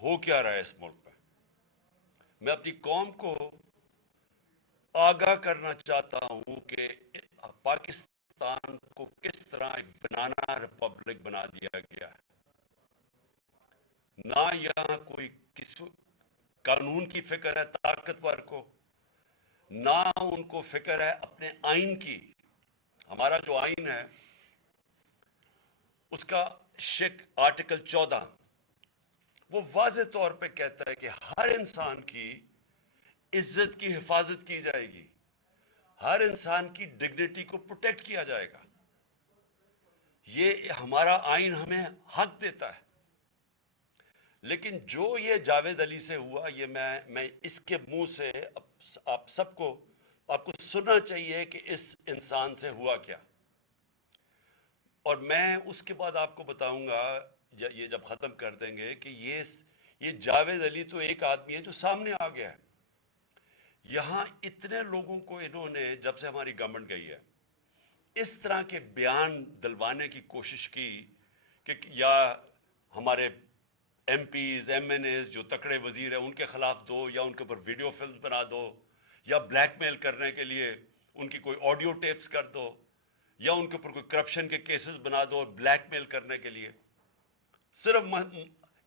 ہو کیا رہا ہے اس ملک میں. میں اپنی قوم کو آگاہ کرنا چاہتا ہوں کہ پاکستان کو کس طرح ایک بنانا ریپبلک بنا دیا گیا ہے. نہ یہاں کوئی قانون کی فکر ہے طاقتور کو، نہ ان کو فکر ہے اپنے آئین کی. ہمارا جو آئین ہے اس کا آرٹیکل 14 وہ واضح طور پہ کہتا ہے کہ ہر انسان کی عزت کی حفاظت کی جائے گی، ہر انسان کی ڈگنیٹی کو پروٹیکٹ کیا جائے گا. یہ ہمارا آئین ہمیں حق دیتا ہے. لیکن جو یہ جاوید علی سے ہوا، یہ میں اس کے منہ سے آپ کو سننا چاہیے کہ اس انسان سے ہوا کیا. اور میں اس کے بعد آپ کو بتاؤں گا یہ جب ختم کر دیں گے کہ یہ جاوید علی تو ایک آدمی ہے جو سامنے آ گیا ہے. یہاں اتنے لوگوں کو انہوں نے جب سے ہماری گورنمنٹ گئی ہے اس طرح کے بیان دلوانے کی کوشش کی کہ یا ہمارے MPs MNAs جو تکڑے وزیر ہیں ان کے خلاف دو، یا ان کے اوپر ویڈیو فلم بنا دو، یا بلیک میل کرنے کے لیے ان کی کوئی آڈیو ٹیپس کر دو، یا ان کے اوپر کوئی کرپشن کے کیسز بنا دو بلیک میل کرنے کے لیے. صرف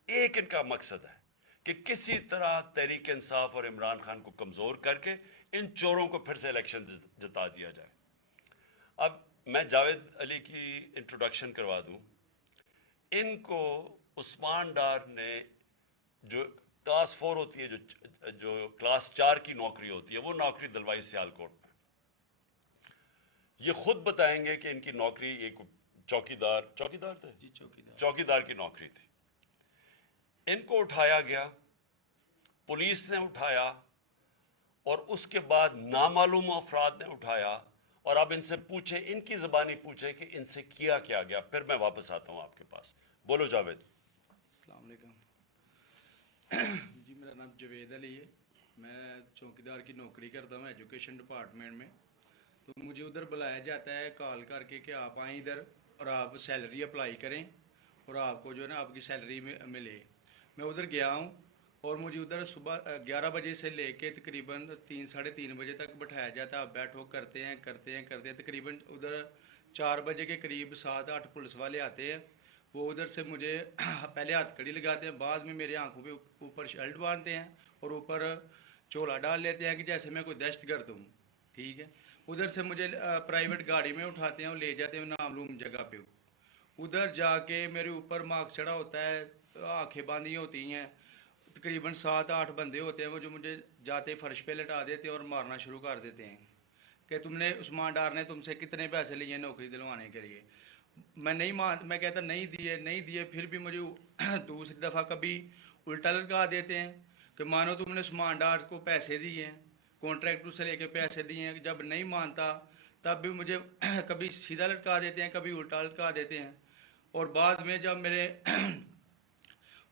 ایک ان کا مقصد ہے کہ کسی طرح تحریک انصاف اور عمران خان کو کمزور کر کے ان چوروں کو پھر سے الیکشن جتا دیا جائے. اب میں جاوید علی کی انٹروڈکشن کروا دوں. ان کو عثمان ڈار نے جو کلاس 4 ہوتی ہے، جو کلاس 4 کی نوکری ہوتی ہے، وہ نوکری دلوائی سیالکوٹ میں. یہ خود بتائیں گے کہ ان کی نوکری ایک چوکیدار تھے، چوکیدار کی نوکری تھی. ان کو اٹھایا گیا، پولیس نے اٹھایا، اور اس کے بعد نامعلوم افراد نے اٹھایا. اور اب ان سے پوچھیں، ان کی زبانی پوچھیں کہ ان سے کیا گیا. پھر میں واپس آتا ہوں آپ کے پاس. بولو جاوید. السلام علیکم جی، میرا نام جوید علی ہے. میں چوکیدار کی نوکری کرتا ہوں ایجوکیشن ڈپارٹمنٹ میں. تو مجھے ادھر بلایا جاتا ہے کال کر کے کہ آپ آئیں ادھر اور آپ سیلری اپلائی کریں اور آپ کو جو ہے نا آپ کی سیلری ملے. میں ادھر گیا ہوں اور مجھے ادھر صبح 11 بجے سے لے کے تقریباً 3-3:30 بجے تک بٹھایا جاتا ہے. آپ بیٹھو، کرتے ہیں تقریباً ادھر 4 بجے کے قریب 7-8 پولیس والے آتے ہیں. وہ ادھر سے مجھے پہلے ہاتھ کڑی لگاتے ہیں، بعد میں میرے آنکھوں پہ اوپر شرٹ باندھتے ہیں اور اوپر چولا ڈال لیتے ہیں کہ جیسے میں کوئی دہشت گرد ہوں. ٹھیک ہے. ادھر سے مجھے پرائیویٹ گاڑی میں اٹھاتے ہیں اور لے جاتے ہیں نامعلوم جگہ پہ. ادھر جا کے میرے اوپر مارک چڑھا ہوتا ہے، آنکھیں باندھی ہوتی ہیں. تقریباً 7-8 بندے ہوتے ہیں وہ جو مجھے جاتے فرش پہ لٹا دیتے ہیں اور مارنا شروع کر دیتے ہیں کہ تم نے عثمان ڈار نے تم سے کتنے پیسے لیے نوکری دلوانے کے لیے. میں کہتا نہیں دیے. پھر بھی مجھے دوسری دفعہ کبھی الٹا لٹکا دیتے ہیں کہ مانو تم نے عثمان ڈار کو پیسے دیے ہیں، کانٹریکٹر سے لے کے پیسے دیے ہیں. جب نہیں مانتا تب بھی مجھے کبھی سیدھا لٹکا دیتے ہیں، کبھی الٹا لٹکا دیتے ہیں. اور بعد میں جب میرے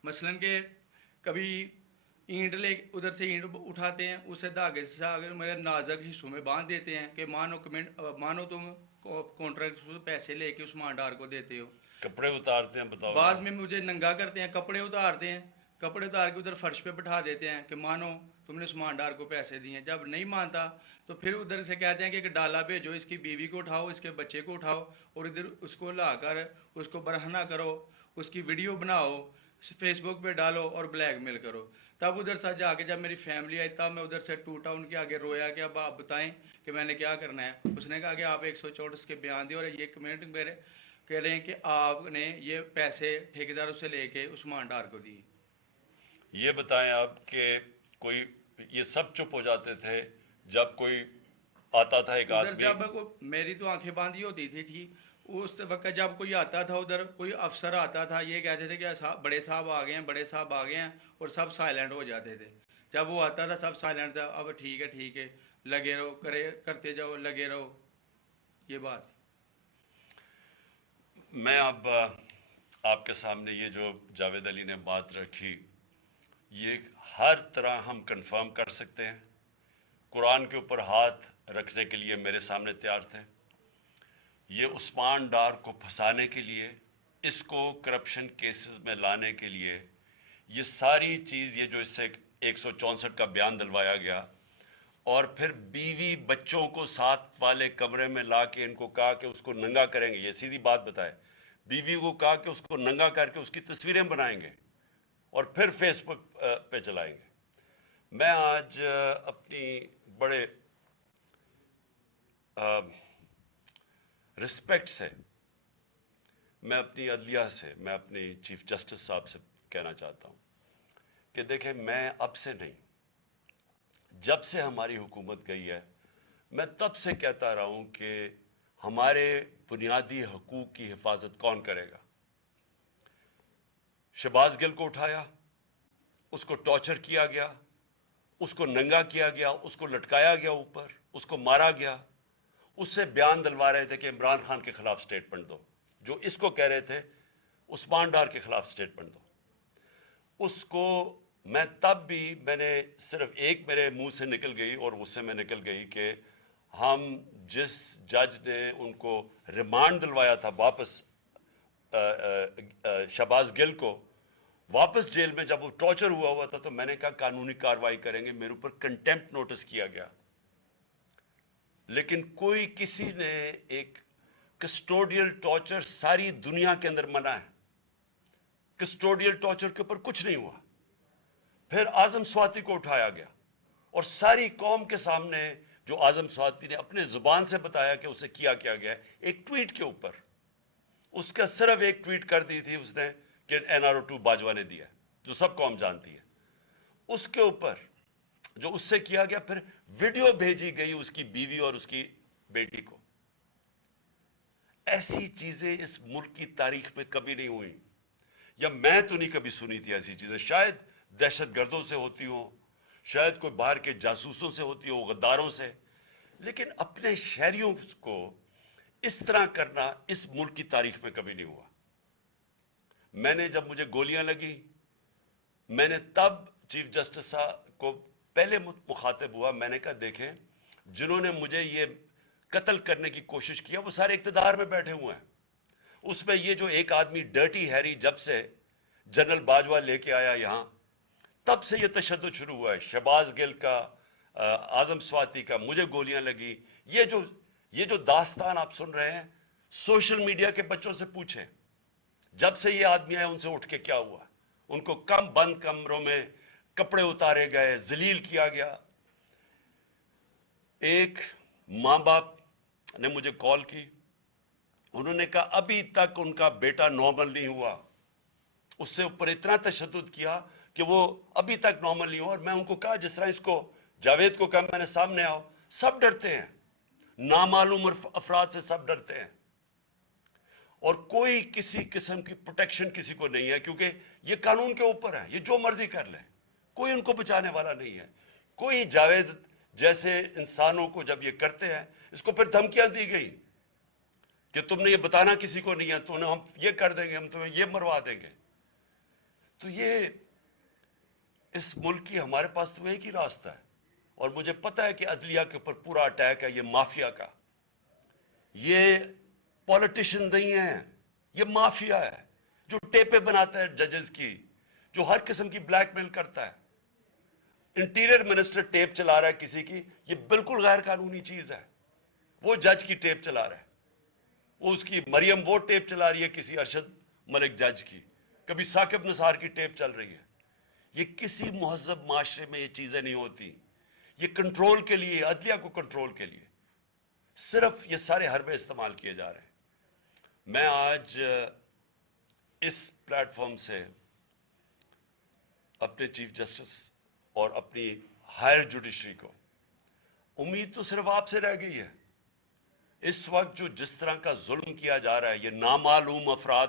مثلاً کہ کبھی اینٹ ادھر سے اینٹ اٹھاتے ہیں، اسے دھاگے سے میرے نازک حصوں میں باندھ دیتے ہیں کہ مانو تم کانٹریکٹر سے پیسے لے کے عثمان ڈار کو دیتے ہو. کپڑے اتارتے ہیں، بتاؤ بعد ذرا. میں مجھے ننگا کرتے ہیں، کپڑے اتارتے ہیں، کپڑے اتار کے ادھر فرش پہ بٹھا دیتے ہیں کہ مانو تم نے عثمان ڈار کو پیسے دیے ہیں. جب نہیں مانتا تو پھر ادھر سے کہتے ہیں کہ ڈالا بھیجو، اس کی بیوی کو اٹھاؤ، اس کے بچے کو اٹھاؤ اور ادھر اس کو لا کر اس کو برہنہ کرو، اس کی ویڈیو بناؤ، فیس بک پہ ڈالو اور بلیک میل کرو. تب ادھر سے جا کے جب میری فیملی آئی تب میں ادھر سے ٹوٹا، ان کے آگے رویا کہ اب آپ بتائیں کہ میں نے کیا کرنا ہے. اس نے کہا کہ آپ 164 کے بیان دیں اور یہ کمنٹ میرے کہہ رہے ہیں کہ آپ نے یہ پیسے ٹھیکیداروں سے لے کے عثمان ڈار کو دی. یہ بتائیں آپ کہ کوئی یہ سب چپ ہو جاتے تھے جب کوئی آتا تھا ایک ادھر آدمی؟ جب میری تو آنکھیں باندھی ہوتی تھی. ٹھیک. اس وقت جب کوئی آتا تھا ادھر، کوئی افسر آتا تھا، یہ کہتے تھے کہ بڑے صاحب آ گئے ہیں، بڑے صاحب آ گئے ہیں، اور سب سائلنٹ ہو جاتے تھے. جب وہ آتا تھا سب سائلنٹ تھا. اب ٹھیک ہے لگے رہو، کرتے جاؤ، لگے رہو. یہ بات. میں اب آپ کے سامنے یہ جو جاوید علی نے بات رکھی، یہ ہر طرح ہم کنفرم کر سکتے ہیں. قرآن کے اوپر ہاتھ رکھنے کے لیے میرے سامنے تیار تھے. یہ عثمان ڈار کو پھنسانے کے لیے، اس کو کرپشن کیسز میں لانے کے لیے یہ ساری چیز، یہ جو اس سے 164 کا بیان دلوایا گیا، اور پھر بیوی بچوں کو ساتھ والے کمرے میں لا کے ان کو کہا کہ اس کو ننگا کریں گے، یہ سیدھی بات بتائے، بیوی کو کہا کہ اس کو ننگا کر کے اس کی تصویریں بنائیں گے اور پھر فیس بک پہ چلائیں گے۔ میں آج اپنی بڑے رسپیکٹ سے میں اپنی عدلیہ سے، میں اپنی چیف جسٹس صاحب سے کہنا چاہتا ہوں کہ دیکھیں، میں اب سے نہیں، جب سے ہماری حکومت گئی ہے، میں تب سے کہتا رہا ہوں کہ ہمارے بنیادی حقوق کی حفاظت کون کرے گا؟ شہباز گل کو اٹھایا، اس کو ٹارچر کیا گیا، اس کو ننگا کیا گیا، اس کو لٹکایا گیا اوپر، اس کو مارا گیا، اس سے بیان دلوا رہے تھے کہ عمران خان کے خلاف سٹیٹمنٹ دو، جو اس کو کہہ رہے تھے عثمان ڈار کے خلاف سٹیٹمنٹ دو۔ اس کو میں تب بھی، میں نے صرف ایک میرے منہ سے نکل گئی اور اس سے میں نکل گئی کہ ہم جس جج نے ان کو ریمانڈ دلوایا تھا واپس، شہباز گل کو واپس جیل میں جب وہ ٹارچر ہوا تھا، تو میں نے کہا قانونی کارروائی کریں گے، میرے اوپر کنٹیمپٹ نوٹس کیا گیا، لیکن کوئی کسی نے ایک کسٹوڈیل ٹارچر ساری دنیا کے اندر منع ہے، کسٹوڈیل ٹارچر کے اوپر کچھ نہیں ہوا۔ پھر اعظم سواتی کو اٹھایا گیا اور ساری قوم کے سامنے جو اعظم سواتی نے اپنے زبان سے بتایا کہ اسے کیا گیا ہے، ایک ٹویٹ کے اوپر، اس کا صرف ایک ٹویٹ کر دی تھی اس نے کہ NRO2 باجوہ نے دیا، جو سب قوم جانتی ہے، اس کے اوپر جو اس سے کیا گیا، پھر ویڈیو بھیجی گئی اس کی بیوی اور اس کی بیٹی کو۔ ایسی چیزیں اس ملک کی تاریخ میں کبھی نہیں ہوئی، یا میں تو نہیں کبھی سنی تھی ایسی چیزیں، شاید دہشت گردوں سے ہوتی ہوں، شاید کوئی باہر کے جاسوسوں سے ہوتی ہو، غداروں سے، لیکن اپنے شہریوں کو اس طرح کرنا اس ملک کی تاریخ میں کبھی نہیں ہوا۔ میں نے جب مجھے گولیاں لگی، میں نے تب چیف جسٹس صاحب کو پہلے مخاطب ہوا، میں نے کہا دیکھیں، جنہوں نے مجھے یہ قتل کرنے کی کوشش کیا وہ سارے اقتدار میں بیٹھے ہوئے ہیں، اس میں یہ جو ایک آدمی ڈرٹی ہیری جب سے جنرل باجوہ لے کے آیا یہاں، تب سے یہ تشدد شروع ہوا ہے، شہباز گل کا، اعظم سواتی کا، مجھے گولیاں لگی، یہ جو داستان آپ سن رہے ہیں، سوشل میڈیا کے بچوں سے پوچھیں، جب سے یہ آدمی آئے ان سے اٹھ کے کیا ہوا، ان کو بند کمروں میں کپڑے اتارے گئے، ذلیل کیا گیا۔ ایک ماں باپ نے مجھے کال کی، انہوں نے کہا ابھی تک ان کا بیٹا نارمل نہیں ہوا، اس سے اوپر اتنا تشدد کیا کہ وہ ابھی تک نارمل نہیں ہوا، اور میں ان کو کہا جس طرح اس کو جاوید کو کہا میں نے سامنے آؤ، سب ڈرتے ہیں، نامعلوم افراد سے سب ڈرتے ہیں، اور کوئی کسی قسم کی پروٹیکشن کسی کو نہیں ہے، کیونکہ یہ قانون کے اوپر ہے، یہ جو مرضی کر لیں، کوئی ان کو بچانے والا نہیں ہے۔ کوئی جاوید جیسے انسانوں کو جب یہ کرتے ہیں، اس کو پھر دھمکیاں دی گئی کہ تم نے یہ بتانا کسی کو نہیں ہے، تو ہم یہ کر دیں گے، ہم تمہیں یہ مروا دیں گے۔ تو یہ اس ملک کی ہمارے پاس تو ایک ہی راستہ ہے، اور مجھے پتا ہے کہ عدلیہ کے اوپر پورا اٹیک ہے یہ مافیا کا، یہ پولیٹیشین نہیں ہے، یہ مافیا ہے جو ٹیپیں بناتا ہے ججز کی، جو ہر قسم کی بلیک میل کرتا ہے۔ انٹیریئر منسٹر ٹیپ چلا رہا ہے کسی کی، یہ بالکل غیر قانونی چیز ہے، وہ جج کی ٹیپ چلا رہا ہے، وہ اس کی مریم وہ ٹیپ چلا رہی ہے کسی ارشد ملک جج کی، کبھی ثاقب نثار کی ٹیپ چل رہی ہے۔ یہ کسی مہذب معاشرے میں یہ چیزیں نہیں ہوتی، یہ کنٹرول کے لیے، عدلیہ کو کنٹرول کے لیے صرف یہ سارے حربے استعمال کیے جا رہے ہیں۔ میں آج اس پلیٹ فارم سے اپنے چیف جسٹس اور اپنی ہائر جوڈیشری کو امید تو صرف آپ سے رہ گئی ہے۔ اس وقت جو جس طرح کا ظلم کیا جا رہا ہے، یہ نامعلوم افراد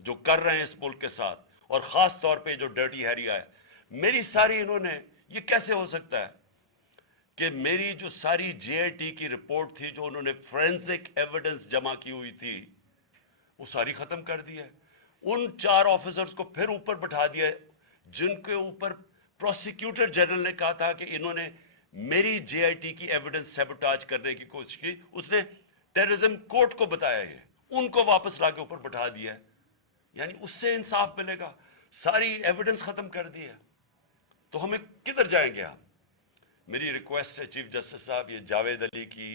جو کر رہے ہیں اس ملک کے ساتھ، اور خاص طور پہ جو ڈرٹی ہیریا ہے، میری ساری انہوں نے، یہ کیسے ہو سکتا ہے کہ میری جو ساری JIT کی رپورٹ تھی، جو انہوں نے فورینسک ایویڈنس جمع کی ہوئی تھی، وہ ساری ختم کر دی ہے۔ ان 4 آفیسرز کو پھر اوپر بٹھا دیا ہے جن کے اوپر پروسیکیوٹر جنرل نے کہا تھا کہ انہوں نے میری JIT کی ایویڈنس سیبوٹاج کرنے کی کوشش کی، اس نے ٹیررزم کورٹ کو بتایا ہے، ان کو واپس لا کے اوپر بٹھا دیا ہے، یعنی اس سے انصاف ملے گا۔ ساری ایویڈنس ختم کر دی ہے، تو ہمیں کدھر جائیں گے ہم؟ میری ریکویسٹ ہے چیف جسٹس صاحب، یہ جاوید علی کی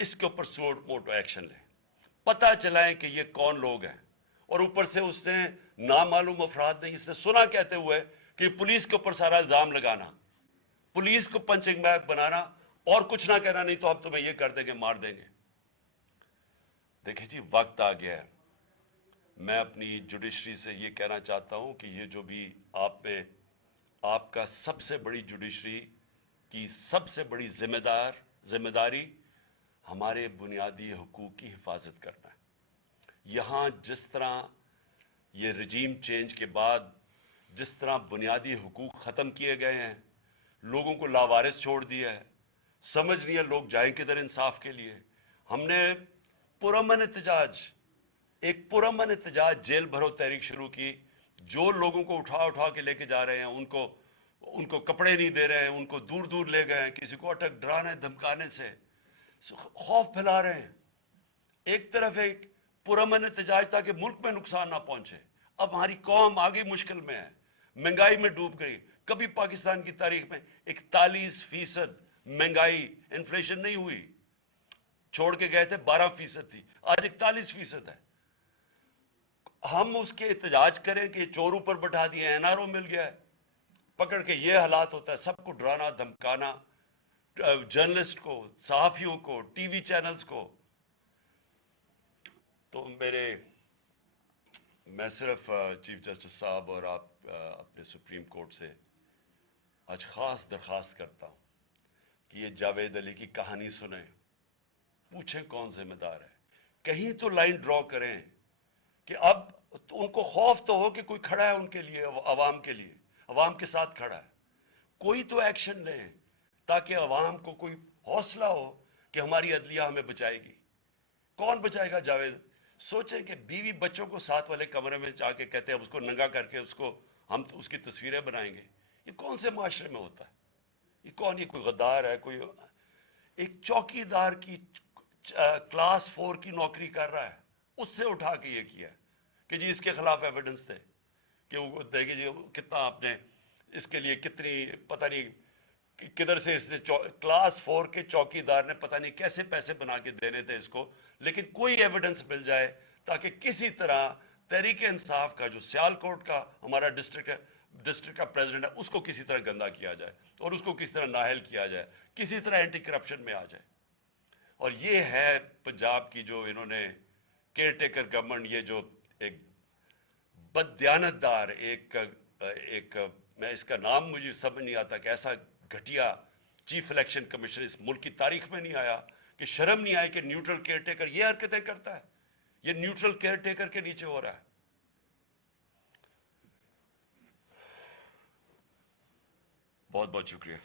اس کے اوپر سوٹ موٹو ایکشن لیں، پتہ چلائیں کہ یہ کون لوگ ہیں، اور اوپر سے اس نے نامعلوم افراد نہیں، اس نے سنا کہتے ہوئے کہ پولیس کے اوپر سارا الزام لگانا، پولیس کو پنچنگ بیگ بنانا اور کچھ نہ کہنا، نہیں تو ہم تمہیں یہ کر دیں گے، مار دیں گے۔ دیکھیں جی، وقت آ گیا ہے۔ میں اپنی جوڈیشری سے یہ کہنا چاہتا ہوں کہ یہ جو بھی آپ کا سب سے بڑی جوڈیشری کی سب سے بڑی ذمہ داری ہمارے بنیادی حقوق کی حفاظت کرنا ہے۔ یہاں جس طرح یہ رجیم چینج کے بعد جس طرح بنیادی حقوق ختم کیے گئے ہیں، لوگوں کو لاوارث چھوڑ دیا ہے، سمجھ نہیں ہے لوگ جائیں کدھر انصاف کے لیے۔ ہم نے ایک پرامن احتجاج جیل بھرو تحریک شروع کی، جو لوگوں کو اٹھا کے لے کے جا رہے ہیں، ان کو کپڑے نہیں دے رہے ہیں، ان کو دور دور لے گئے ہیں، کسی کو اٹک ڈرانے دھمکانے سے خوف پھیلا رہے ہیں۔ ایک طرف ایک پرامن احتجاج تاکہ ملک میں نقصان نہ پہنچے، اب ہماری قوم آگے مشکل میں ہے، مہنگائی میں ڈوب گئی۔ کبھی پاکستان کی تاریخ میں 41% مہنگائی انفلیشن نہیں ہوئی، چھوڑ کے گئے تھے 12% تھی، آج 41% ہے۔ ہم اس کے احتجاج کریں کہ چور اوپر بٹھا دیے، این آر او مل گیا ہے، پکڑ کے یہ حالات ہوتا ہے، سب کو ڈرانا دھمکانا، جرنلسٹ کو، صحافیوں کو، ٹی وی چینلز کو۔ تو میں صرف چیف جسٹس صاحب اور آپ اپنے سپریم کورٹ سے آج خاص درخواست کرتا ہوں کہ یہ جاوید علی کی کہانی سنیں، پوچھیں کون ذمہ دار ہے، کہیں تو لائن ڈرا کریں کہ اب ان کو خوف تو ہو کہ کوئی کھڑا ہے ان کے لیے، عوام کے لیے، عوام کے ساتھ کھڑا ہے، کوئی تو ایکشن لیں تاکہ عوام کو کوئی حوصلہ ہو کہ ہماری عدلیہ ہمیں بچائے گی۔ کون بچائے گا جاوید؟ سوچیں کہ بیوی بچوں کو ساتھ والے کمرے میں جا کے کہتے ہیں اس کو ننگا کر کے ہم اس کی تصویریں بنائیں گے، یہ کون سے معاشرے میں ہوتا ہے؟ یہ کون، یہ کوئی غدار ہے؟ کوئی ایک چوکی دار کی کلاس 4 کی نوکری کر رہا ہے، اس سے اٹھا کے یہ کیا کہ جی اس کے خلاف ایویڈنس دے، کہ وہ دیکھیں جی کتنا آپ نے اس کے لیے کتنی پتہ نہیں کدھر سے اس نے کلاس 4 کے چوکی دار نے پتہ نہیں کیسے پیسے بنا کے دینے تھے اس کو، لیکن کوئی ایویڈنس مل جائے تاکہ کسی طرح تحریک انصاف کا جو سیال کوٹ کا ہمارا ڈسٹرکٹ کا پریزیڈنٹ ہے، اس کو کسی طرح گندا کیا جائے اور اس کو کسی طرح نااہل کیا جائے، کسی طرح اینٹی کرپشن میں آ جائے۔ اور یہ ہے پنجاب کی جو انہوں نے کیئر ٹیکر گورنمنٹ، یہ جو ایک بددیانت دار ایک میں اس کا نام مجھے سمجھ نہیں آتا کہ ایسا گھٹیا چیف الیکشن کمیشن اس ملک کی تاریخ میں نہیں آیا، کہ شرم نہیں آئی کہ نیوٹرل کیئر ٹیکر یہ حرکتیں کرتا ہے، یہ نیوٹرل کیئر ٹیکر کے نیچے ہو رہا ہے۔ بہت بہت شکریہ۔